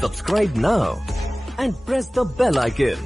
Subscribe now and press the bell icon.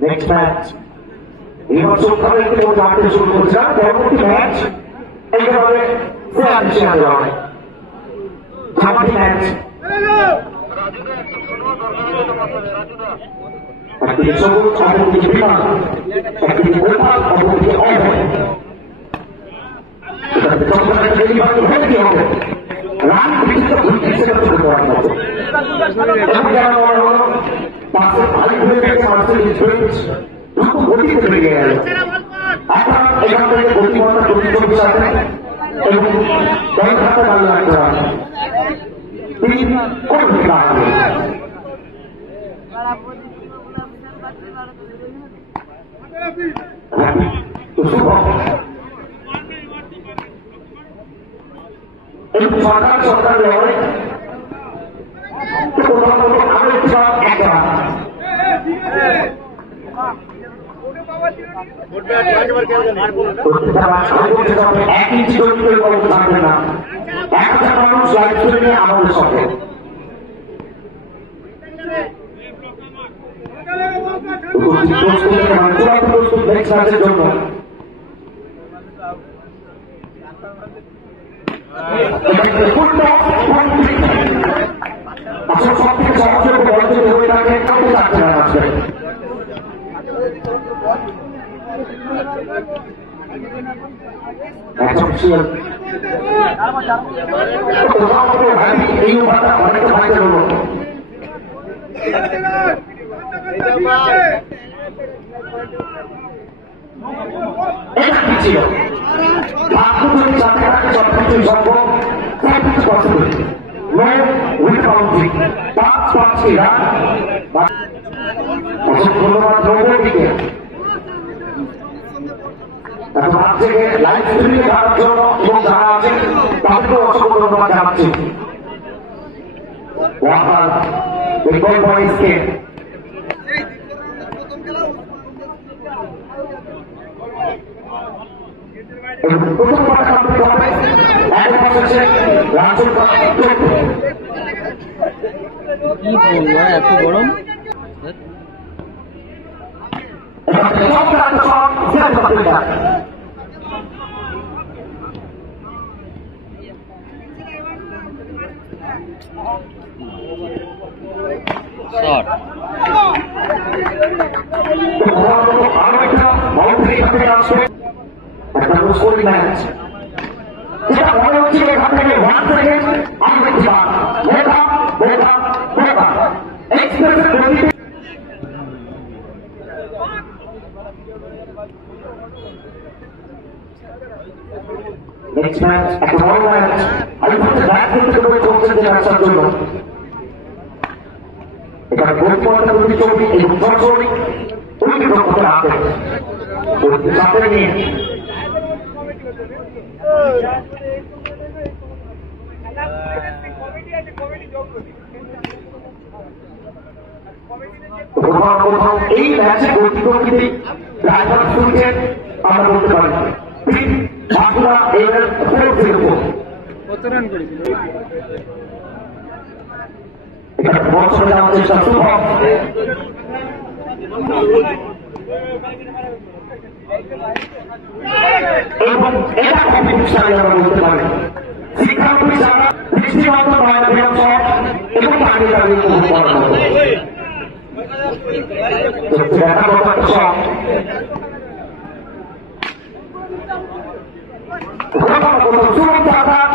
Next match. He was so coming to the after school match. Next match, at the whole match, I put the back into the way to the match of the room. If I go for the movie to be in front of me, we can go for the after. So it's after me. এই ম্যাচে গতি গতিতে driver শুনছে আমরা বলতে পারি বাংলা এর কত রান করেছিল এটা বছরে আমাদের শুভ এবং এটা খুবই বিশাল আমরা বলতে পারি শিক্ষানবী ছাড়া দৃষ্টিমাত্র ময়না বিরাম এবং পানি দাবি উপভোগ করার মতো দেখা কথা সব কোথাও কোথাও চূড়ান্ত আঘাত